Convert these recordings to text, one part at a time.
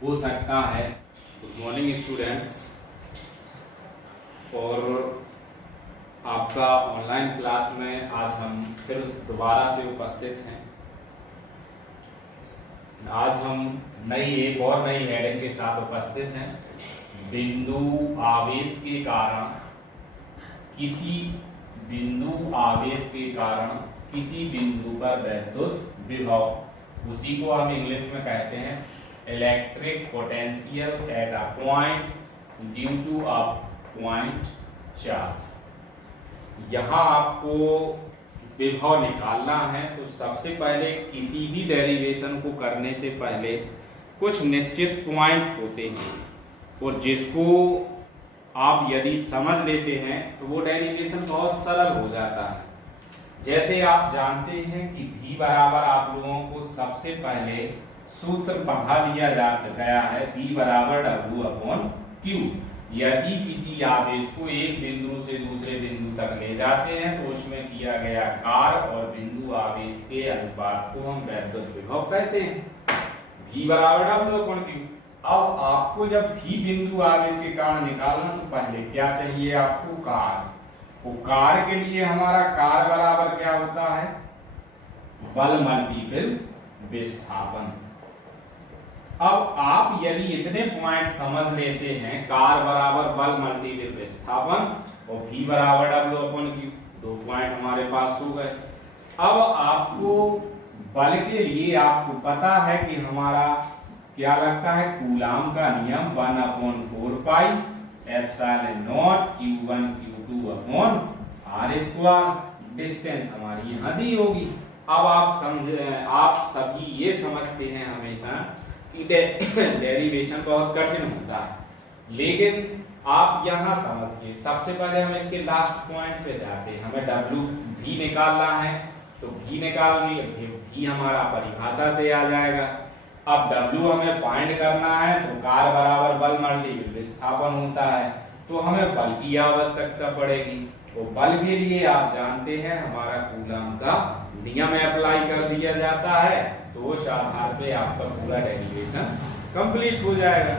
हो सकता है। गुड मॉर्निंग स्टूडेंट्स, और आपका ऑनलाइन क्लास में आज हम फिर दोबारा से उपस्थित हैं। आज हम एक और नई हेडिंग के साथ उपस्थित हैं। बिंदु आवेश के कारण किसी बिंदु पर वैद्युत विभव, उसी को हम इंग्लिश में कहते हैं electric potential at a point due to a point charge. यहाँ आपको विभव निकालना है, तो सबसे पहले किसी भी डेरिवेशन को करने से पहले कुछ निश्चित पॉइंट होते हैं, और जिसको आप यदि समझ लेते हैं तो वो डेरिवेशन बहुत सरल हो जाता है। जैसे आप जानते हैं कि V बराबर आप लोगों को सबसे पहले सूत्र पढ़ा दिया गया है, V बराबर W/Q। यदि किसी आवेश को एक बिंदु से दूसरे बिंदु तक ले जाते हैं तो उसमें किया गया कार्य और बिंदु आवेश के अनुपात को हम वैद्युत विभव कहते हैं। V बराबर W/Q। अब आपको जब भी बिंदु आवेश के कारण निकालना, तो पहले क्या चाहिए आपको? कार्य। तो कार्य के लिए हमारा कार्य बराबर क्या होता है? बल मल्टीपल विस्थापन। अब आप यदि इतने पॉइंट समझ लेते हैं, कार्य बराबर बल मल्टीपल विस्थापन और V बराबर W/Q, 2 पॉइंट हमारे पास हो गए। अब आपको बल के लिए आपको पता है कि हमारा क्या लगता है? कूलाम का नियम 1/4 pi epsilon not Q1 Q2/R²। Distance हमारी यहाँ दी होगी। अब आप सभी ये समझते हैं हमेशा कि डेरिवेशन बहुत कठिन होता है, लेकिन आप यहाँ समझिए। सबसे पहले हम इसके लास्ट पॉइंट पे जाते हैं। हमें V निकालना है, तो V निकाल लिए, V हमारा परिभाषा से आ जाएगा। अब W हमें फाइंड करना है, तो कार्य बराबर बल मल्टीपल विस्थापन होता है, तो हमें बल की आवश्यकता पड़ेगी। तो बल के लिए आप जानते हैं हमारा कूलम का नियम अप्लाई कर दिया जाता है, तो उस आधार पे आपका पूरा डेरिवेशन कंप्लीट हो जाएगा।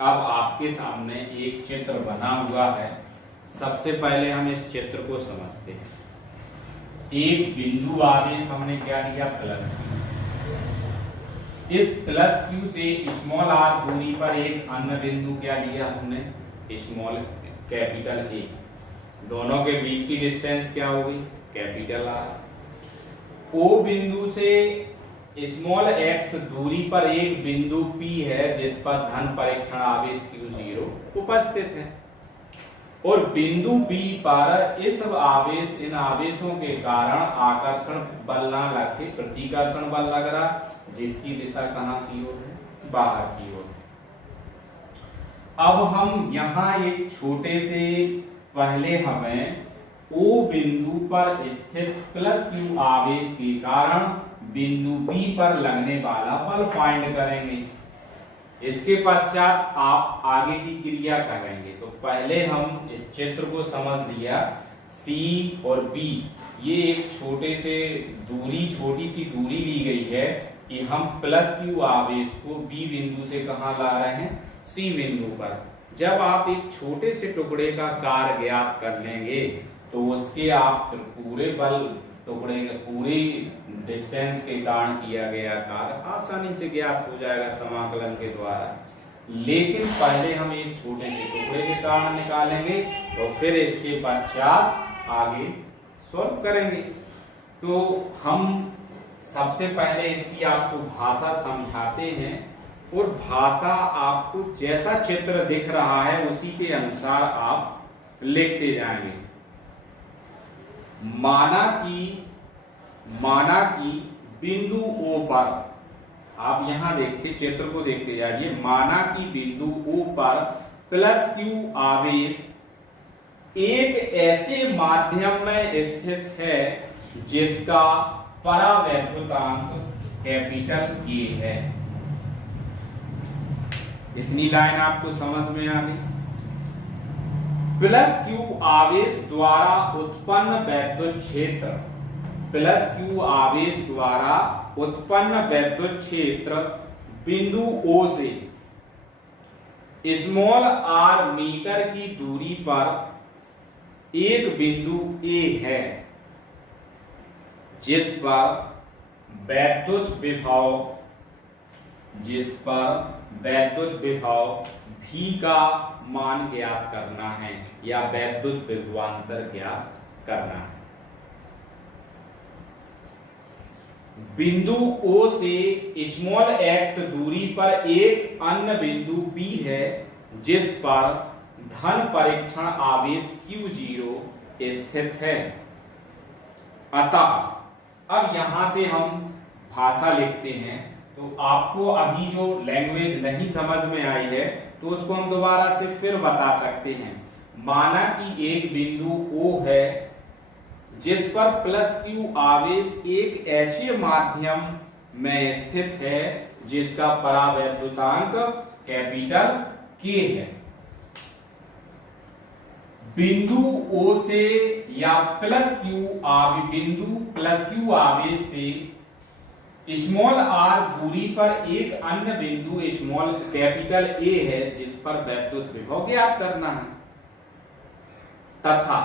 अब आपके सामने एक चित्र बना हुआ है। सबसे पहले हम इस चित्र को समझते हैं। एक बिंदु आवेश हमने क्या लिया? Plus Q। इस प्लस Q से स्मॉल r दूरी पर एक अन्य बिंदु क्या लिया हमने? Small capital A। दोनों के बीच की डिस्टेंस क्या होगी? Capital R। O बिंदु से स्मॉल x दूरी पर एक बिंदु P है, जिस पर धन परीक्षण आवेश Q0 उपस्थित है, और बिंदु P पर इन आवेशों के कारण आकर्षण बल ना लगे, प्रतिकर्षण बल लग रहा, जिसकी दिशा कहाँ की ओर है? बाहर की ओर। अब हम यहाँ एक छोटे से पहले हमें O बिंदु पर स्थित प्लस Q आवेश के कारण बिंदु B पर लगने वाला बल फाइंड करेंगे। इसके पश्चात आप आगे की क्रिया करेंगे। तो पहले हम इस चित्र को समझ लिया। C और B, ये एक छोटी सी दूरी ली गई है कि हम प्लस Q आवेश को B बिंदु से कहाँ ला रहे हैं? C बिंदु पर। जब आप एक छोटे से टुकड़े का कार्य ज्ञात कर लेंगे, तो उसके आप पूरे बल टुकड़े के पूरी डिस्टेंस के कारण किया गया कार्य आसानी से ज्ञात हो जाएगा समाकलन के द्वारा। लेकिन पहले हम एक छोटे से टुकड़े के कारण निकालेंगे, और फिर इसके पश्चात आगे सॉल्व करेंगे। तो हम सबसे पहले इसकी आपको भाषा समझाते हैं, और भाषा आपको जैसा चित्र दिख रहा है उसी के अनुसार आप लिखते जाएंगे। माना कि बिंदु O पर, आप यहां देखिए, चित्र को देखते जाइए। माना कि बिंदु O पर प्लस Q आवेश एक ऐसे माध्यम में स्थित है जिसका परावैद्युतांक कैपिटल K है। इतनी लाइन आपको समझ में आ गई? प्लस Q आवेश द्वारा उत्पन्न वैद्युत क्षेत्र प्लस क्यू आवेश द्वारा उत्पन्न विद्युत क्षेत्र बिंदु O से स्मॉल r मीटर की दूरी पर एक बिंदु A है, जिस पर वैद्युत विभव V का मान ज्ञात करना है या वैद्युत विभवांतर ज्ञात करना है। बिंदु O से स्मॉल x दूरी पर एक अन्य बिंदु B है, जिस पर धन परीक्षण आवेश Q0 स्थित है। अतः अब यहां से हम भाषा लिखते हैं, तो आपको अभी जो लैंग्वेज नहीं समझ में आई है तो उसको हम दोबारा से फिर बता सकते हैं। माना कि एक बिंदु O है जिस पर प्लस क्यू आवेश एक ऐसे माध्यम में स्थित है जिसका परावैद्युतांक कैपिटल K है। बिंदु O से या बिंदु प्लस क्यू आवेश से स्मॉल r दूरी पर एक अन्य बिंदु स्मॉल कैपिटल A है, जिस पर वैद्युत विभव ज्ञात करना है। तथा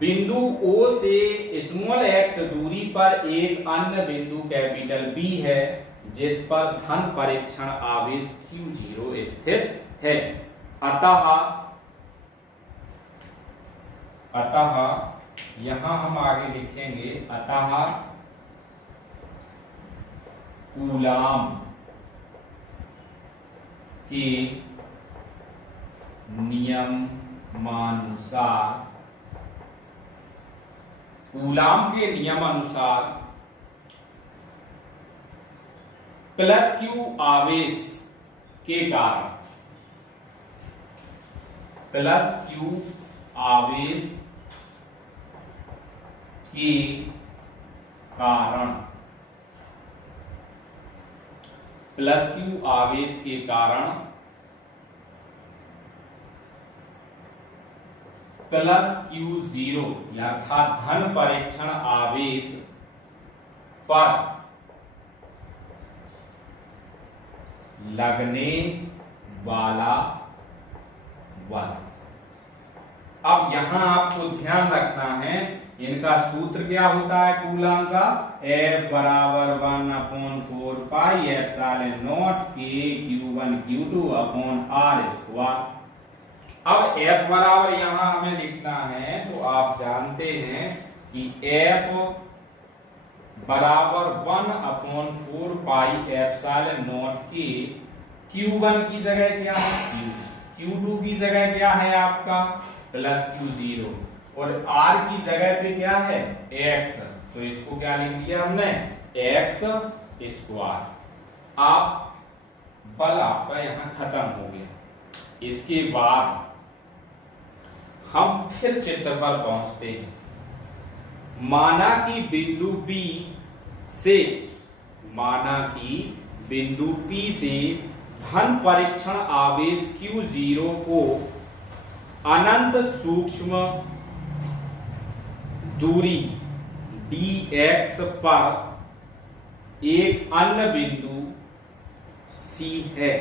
बिंदु O से स्मॉल x दूरी पर एक अन्य बिंदु कैपिटल B है, जिस पर धन परीक्षण आवेश Q0 स्थित है। अतः यहां हम आगे लिखेंगे, अतः कूलाम के नियमानुसार प्लस क्यू आवेश के कारण प्लस क्यू आवेश के कारण प्लस क्यू आवेश के कारण प्लस Q0 अर्थात धन परीक्षण आवेश पर लगने वाला बल। अब यहां आपको ध्यान रखना है, इनका सूत्र क्या होता है कूलम का, F बराबर 1/4 pi epsilon not K Q1 Q2 upon R square. अब F बराबर यहां हमें लिखना है, तो आप जानते हैं कि F बराबर 1/4 pi epsilon not K Q1 की जगह क्या है Q2 की जगह क्या है आपका प्लस Q0 और R की जगह पे क्या है X, तो इसको क्या लिख दिया हमने X स्क्वायर। आप बल आपका यहां खत्म हो गया। इसके बाद हम फिर चित्र पर पहुंचते हैं। माना कि बिंदु P से धन परीक्षण आवेश Q0 को अनंत सूक्ष्म दूरी dx पर एक अन्य बिंदु C है।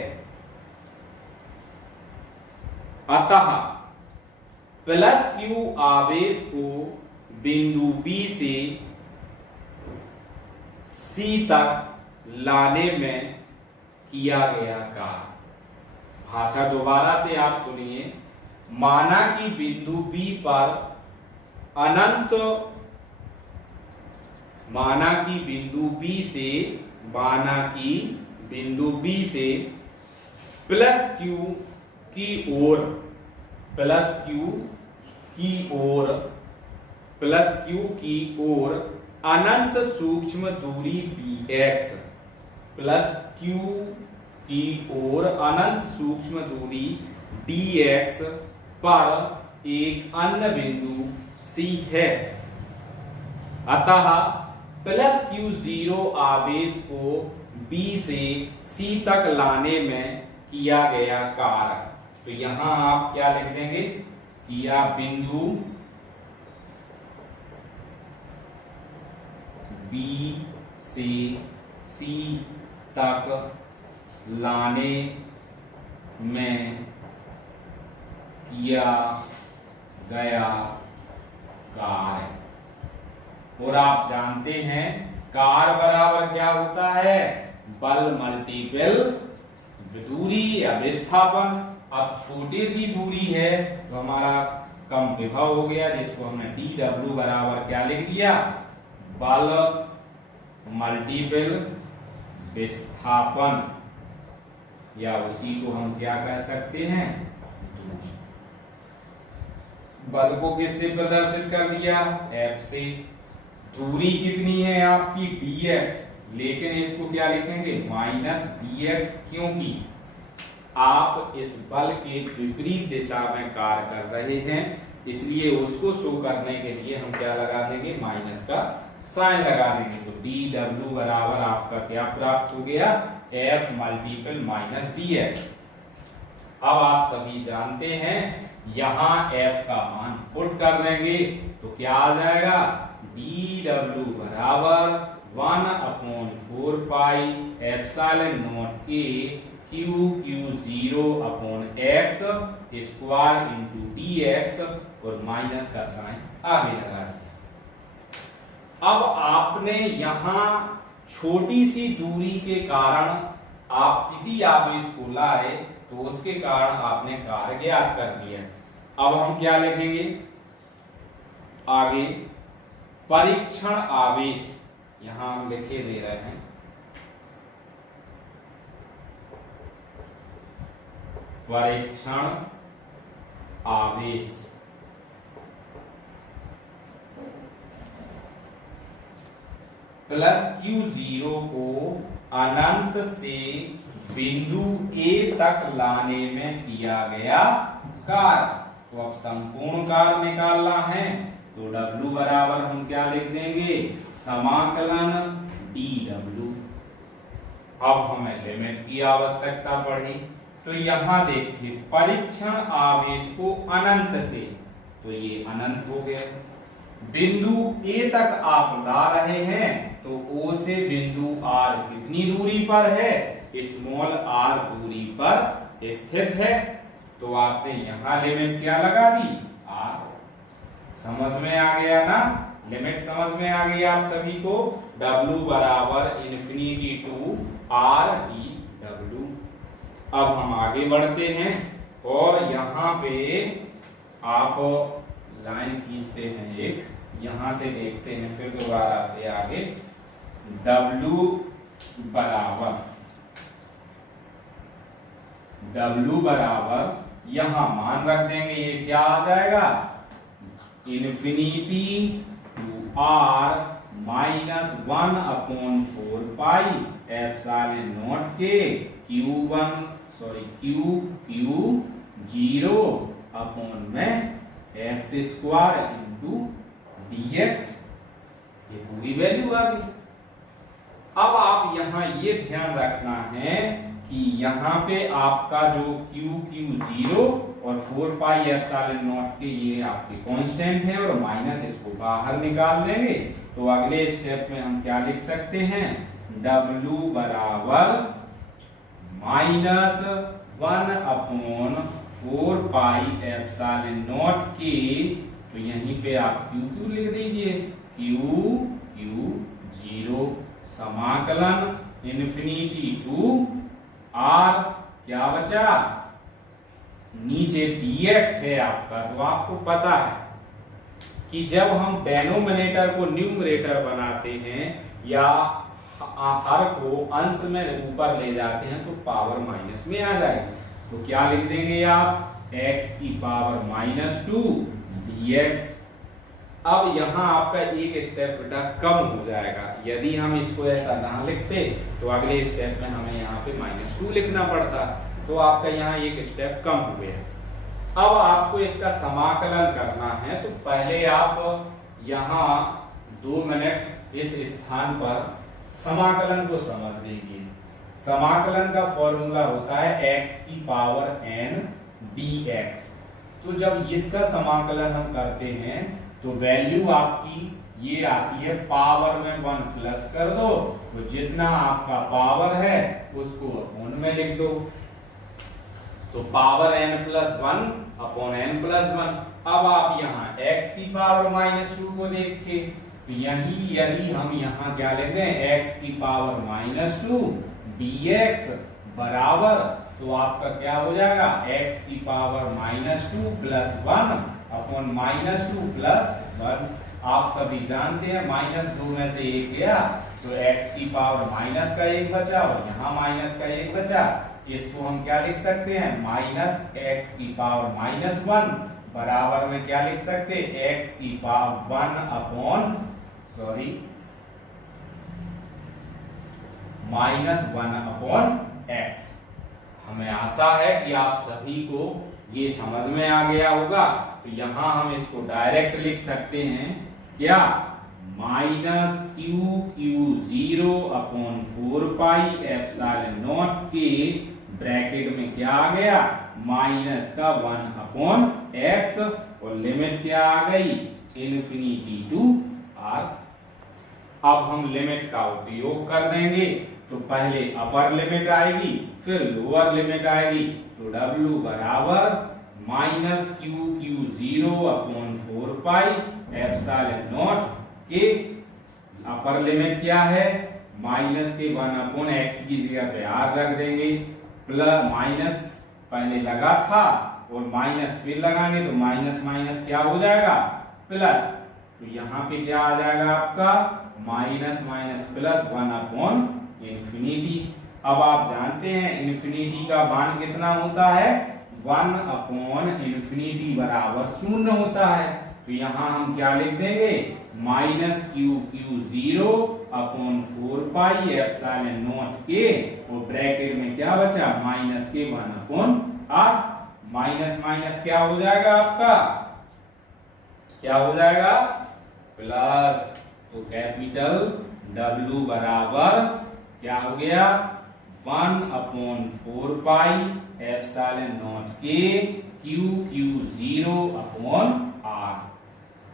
अतः प्लस Q आवेश को बिंदु B से C तक लाने में किया गया कार्य। भाषा दोबारा से आप सुनिए। माना कि बिंदु B पर बिंदु B से प्लस Q की ओर अनंत सूक्ष्म दूरी dx प्लस Q की ओर अनंत सूक्ष्म दूरी dx पर एक अन्य बिंदु C है। अतः प्लस Q0 आवेश को B से C तक लाने में किया गया कार्य। तो यहां आप क्या लिख देंगे, किया बिंदु बी से सी तक लाने में किया गया कार्य। और आप जानते हैं कार्य बराबर क्या होता है, बल मल्टीपल दूरी या विस्थापन। अब छोटी सी दूरी है तो हमारा कम विभव हो गया, जिसको हमने dw बराबर क्या लिख दिया, बल मल्टीपल विस्थापन, या उसी को हम क्या कह सकते हैं, दूरी। बल को किससे प्रदर्शित कर दिया, F से। दूरी कितनी है आपकी dx, लेकिन इसको क्या लिखेंगे, माइनस dx, क्योंकि आप इस बल के विपरीत दिशा में कार्य कर रहे हैं, इसलिए उसको शो करने के लिए हम क्या लगा देंगे, माइनस का साइन लगा देंगे। तो dw बराबर आपका क्या प्राप्त हो गया, F मल्टीपल माइनस dx। अब आप सभी जानते हैं यहां F का मान पुट कर देंगे तो क्या आ जाएगा, dw बराबर 1/4 पाई एप्सिलॉन नॉट के q0 upon x square into dx, और माइनस का साइन आगे लगा दिया। अब आपने यहां छोटी सी दूरी के कारण आप किसी आवेश को लाए तो उसके कारण आपने कार्य ज्ञात कर लिया। अब हम क्या लिखेंगे आगे, परीक्षण आवेश, यहां हम लिखे दे रहे हैं परीक्षण आवेश प्लस Q0 को अनंत से बिंदु A तक लाने में किया गया कार्य। तो अब संपूर्ण कार्य निकालना है तो W बराबर हम क्या लिख देंगे, समाकलन dW। अब हमें लिमिट की आवश्यकता पड़ी, तो यहां देखिए परीक्षण आवेश को अनंत से, तो ये अनंत हो गया। बिंदु A तक आप ला रहे हैं तो O से बिंदु R कितनी दूरी पर है, स्मॉल r दूरी पर स्थित है। तो आपने यहां लिमिट क्या लगा दी, R। समझ में आ गया ना, लिमिट समझ में आ गई आप सभी को। W बराबर इन्फिनिटी टू R dW। अब हम आगे बढ़ते हैं और यहाँ पे आप लाइन खींचते हैं एक, यहां से देखते हैं फिर दोबारा से आगे। W बराबर यहां मान रख देंगे, ये क्या आ जाएगा, infinity to R minus 1/4 pi epsilon naught के Q0 अपॉन में x स्क्वायर इंटू dx, ये पूरी वैल्यू आ गई। अब आप यहां ये ध्यान रखना है कि यहाँ पे आपका जो Q0 और 4 पाई एप्सिलॉन नॉट के ये आपके कांस्टेंट है, और माइनस इसको बाहर निकाल देंगे तो अगले स्टेप में हम क्या लिख सकते हैं, W बराबर माइनस 1/4 पाई एप्सिलॉन नॉट के, तो यहीं पे आप Q लिख दीजिए, Q0 समाकलन इन्फिनिटी टू R, क्या बचा, नीचे dx है आपका। तो आपको पता है कि जब हम डेनोमिनेटर को न्यूमरेटर बनाते हैं या हर को अंश में ऊपर ले जाते हैं तो पावर माइनस में आ जाएगी। तो क्या लिख देंगे आप, x की पावर -2 dx। अब यहाँ आपका एक स्टेप बेटा कम हो जाएगा, यदि हम इसको ऐसा ना लिखते तो अगले स्टेप में हमें यहाँ पे -2 लिखना पड़ता, तो आपका यहाँ एक स्टेप कम हो गया। अब आपको इसका समाकलन करना है, तो पहले आप यहाँ 2 मिनट इस स्थान पर समाकलन को समझ लीजिए। समाकलन का फॉर्मूला होता है x की पावर n dx। तो जब इसका समाकलन हम करते हैं तो वैल्यू आपकी ये आती है पावर में 1 प्लस कर दो, तो जितना आपका पावर है उसको अपॉन में लिख दो, तो power n plus 1 upon n plus 1। अब आप यहाँ x की पावर -2 को देखिए, तो यदि हम यहाँ क्या लिख दें, x की पावर -2 dx बराबर, तो आपका क्या हो जाएगा, x की पावर -2 प्लस 1 अपॉन -2 प्लस 1। आप सभी जानते हैं -2 में से 1 गया तो x की पावर माइनस का 1 बचा और यहाँ माइनस का 1 बचा। इसको हम क्या लिख सकते हैं, -x की पावर -1 बराबर में क्या लिख सकते हैं, x की पावर 1 अपॉन -1 अपॉन x। हमें आशा है कि आप सभी को ये समझ में आ गया होगा। तो यहाँ हम इसको डायरेक्ट लिख सकते हैं क्या, -q0 अपॉन 4 पाई एप्सिलॉन नॉट के ब्रैकेट में क्या आ गया, माइनस का 1 अपॉन x और लिमिट क्या आ गई, इन्फिनिटी टू r। अब हम लिमिट का उपयोग कर देंगे, तो पहले अपर लिमिट आएगी फिर लोअर लिमिट आएगी, तो w बराबर -q0 अपॉन 4 पाई एप्सिलॉन नॉट के अपर लिमिट क्या है, माइनस के 1 अपॉन x की जगह पे r रख देंगे, प्लस माइनस पहले लगा था और माइनस फिर लगाएंगे तो माइनस माइनस क्या हो जाएगा, प्लस। तो यहाँ पे क्या आ जाएगा आपका minus minus plus 1 upon infinity. अब आप जानते हैं इंफिनिटी का मान कितना होता है, 1 अपॉन इंफिनिटी बराबर 0 होता है। तो यहाँ हम क्या लिख देंगे, -q0 अपॉन 4 पाई एप्सिलॉन नॉट के और ब्रैकेट में क्या बचा, माइनस के 1 अपॉन r। माइनस माइनस क्या हो जाएगा आपका, क्या हो जाएगा, प्लस। तो कैपिटल W बराबर क्या हो गया, 1 अपॉन 4 पाई एप्सिलॉन नॉट के q0 अपॉन r।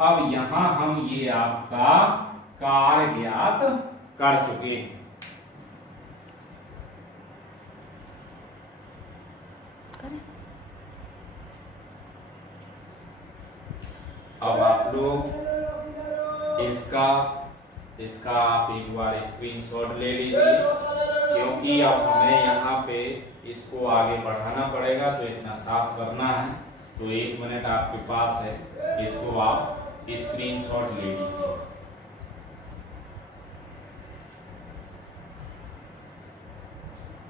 अब यहाँ हम ये आपका कार्य ज्ञात कर चुके हैं। अब आप लोग इसका आप एक बार स्क्रीनशॉट ले लीजिए, क्योंकि अब हमें यहाँ पे इसको आगे बढ़ाना पड़ेगा, तो इतना साफ करना है। तो 1 मिनट आपके पास है, इसको आप स्क्रीनशॉट ले लीजिए।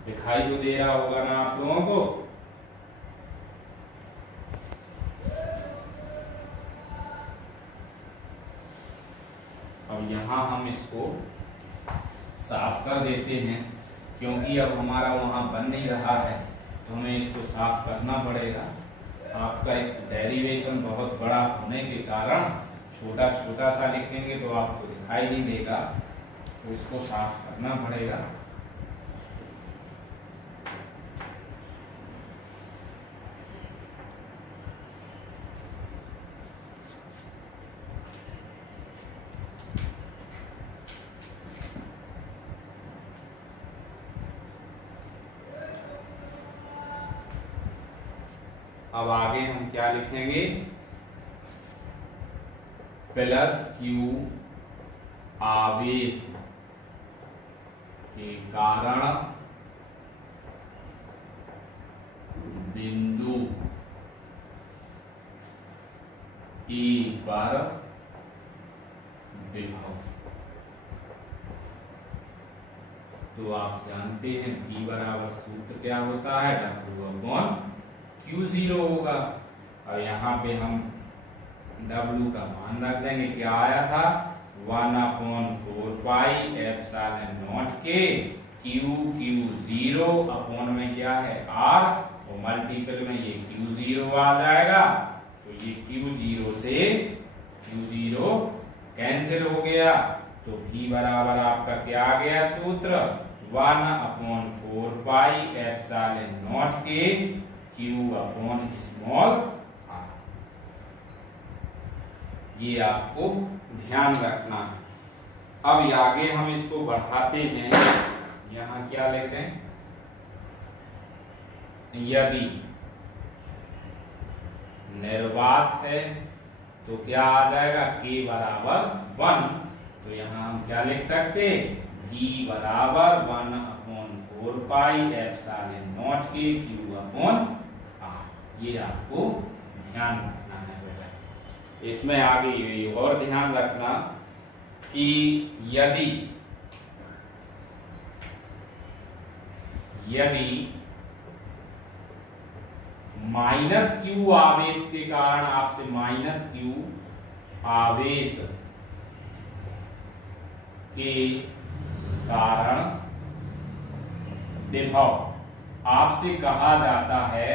दिखाई तो दे रहा होगा ना आप लोगों को। अब यहाँ हम इसको साफ कर देते हैं, क्योंकि अब हमारा वहाँ बन नहीं रहा है, तो हमें इसको साफ करना पड़ेगा। आपका एक डेरिवेशन बहुत बड़ा होने के कारण छोटा छोटा सा लिखेंगे तो आपको दिखाई नहीं देगा, तो इसको साफ करना पड़ेगा। अब आगे हम क्या लिखेंगे, प्लस q आवेश के कारण बिंदु E पर विभव। तो आप जानते हैं V बराबर सूत्र क्या होता है, W अपॉन Q0 होगा। और यहाँ पे हम W का मान रख देंगे, क्या आया था, 1 अपॉन 4 पाई एप्सिलॉन नॉट के Q0 अपॉन में क्या है R, और मल्टीपल में ये Q0 आ जाएगा। तो ये Q0 से Q0 कैंसिल हो गया, तो V बराबर आपका क्या आ गया सूत्र, 1 अपॉन 4 पाई एप्सिलॉन नॉट के Q अपॉन स्मॉल r। ये आपको ध्यान रखना है। अब आगे हम इसको बढ़ाते हैं, यहाँ क्या लिख दें, यदि निर्वात है तो क्या आ जाएगा, k बराबर 1। तो यहाँ हम क्या लिख सकते, v बराबर 1/4 पाई एप्सिलॉन नॉट के q अपॉन r। ये आपको ध्यान रखना है बेटा। इसमें आगे ये और ध्यान रखना कि यदि -q आवेश के कारण आपसे -q आवेश के कारण विभव आपसे कहा जाता है,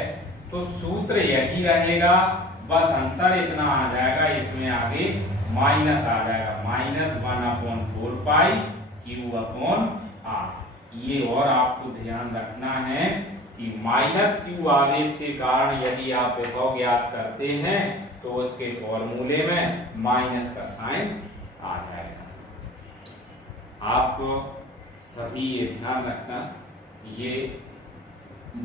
तो सूत्र यही रहेगा, बस अंतर इतना आ जाएगा, इसमें आगे माइनस आ जाएगा, -1/4 पाई q अपॉन r। ये और आपको ध्यान रखना है कि -q आवेश के कारण यदि आप विभव ज्ञात करते हैं तो उसके फॉर्मूले में माइनस का साइन आ जाएगा। आप सभी ये ध्यान रखना, ये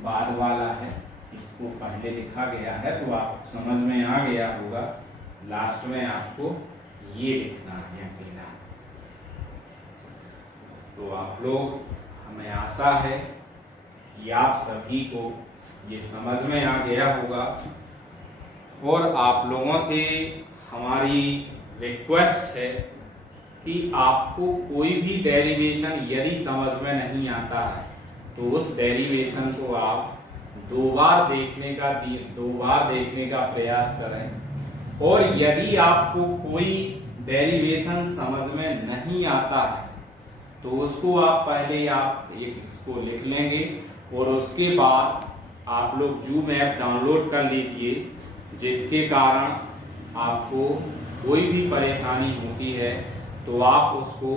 बाद वाला है, इसको पहले लिखा गया है तो आप समझ में आ गया होगा। लास्ट में आपको ये लिखना है अकेला। तो आप लोग, हमें आशा है कि आप सभी को ये समझ में आ गया होगा, और आप लोगों से हमारी रिक्वेस्ट है कि आपको कोई भी डेरिवेशन यदि समझ में नहीं आता है तो उस डेरिवेशन को आप दो बार देखने का प्रयास करें, और यदि आपको कोई डेरिवेशन समझ में नहीं आता है तो उसको आप पहले इसको लिख लेंगे, और उसके बाद आप लोग जूम ऐप डाउनलोड कर लीजिए, जिसके कारण आपको कोई भी परेशानी होती है तो आप उसको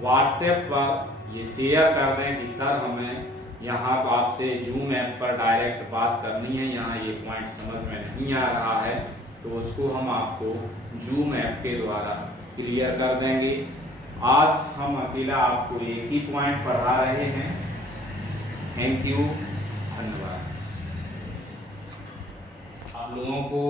व्हाट्सएप पर ये शेयर कर दें कि सर हमें यहाँ आपसे जूम ऐप पर डायरेक्ट बात करनी है, यहाँ ये पॉइंट समझ में नहीं आ रहा है, तो उसको हम आपको जूम ऐप के द्वारा क्लियर कर देंगे। आज हम अकेला आपको एक ही पॉइंट पढ़ा रहे हैं। थैंक यू, धन्यवाद। आप लोगों को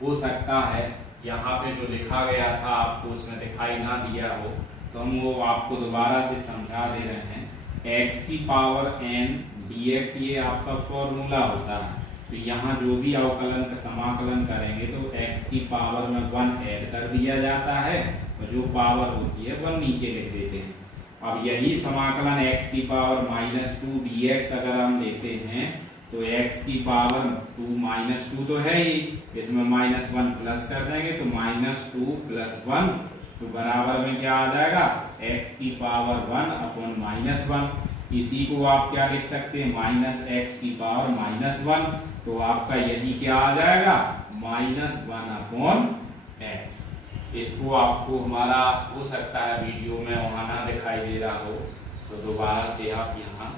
हो सकता है यहाँ पे जो लिखा गया था आपको उसमें दिखाई ना दिया हो, तो हम वो आपको दोबारा से समझा दे रहे हैं। x की पावर n dx ये आपका फॉर्मूला होता है, तो यहाँ जो भी अवकलन का समाकलन करेंगे तो x की पावर में 1 ऐड कर दिया जाता है, और जो पावर होती है 1 नीचे लिख देते हैं। अब यही समाकलन x की पावर -2 dx अगर हम लेते हैं तो x की पावर 2 तो है ही, इसमें -1 प्लस कर देंगे तो -2 + 1 तो बराबर में क्या आ जाएगा, x की पावर 1 अपॉन -1। इसी को आप क्या लिख सकते हैं, -x की पावर -1, तो आपका यही क्या आ जाएगा, -1 अपॉन x। इसको आपको हमारा हो सकता है वीडियो में वहाँ ना दिखाई दे रहा हो, तो दोबारा से आप यहाँ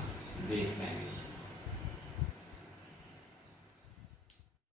देख लेंगे।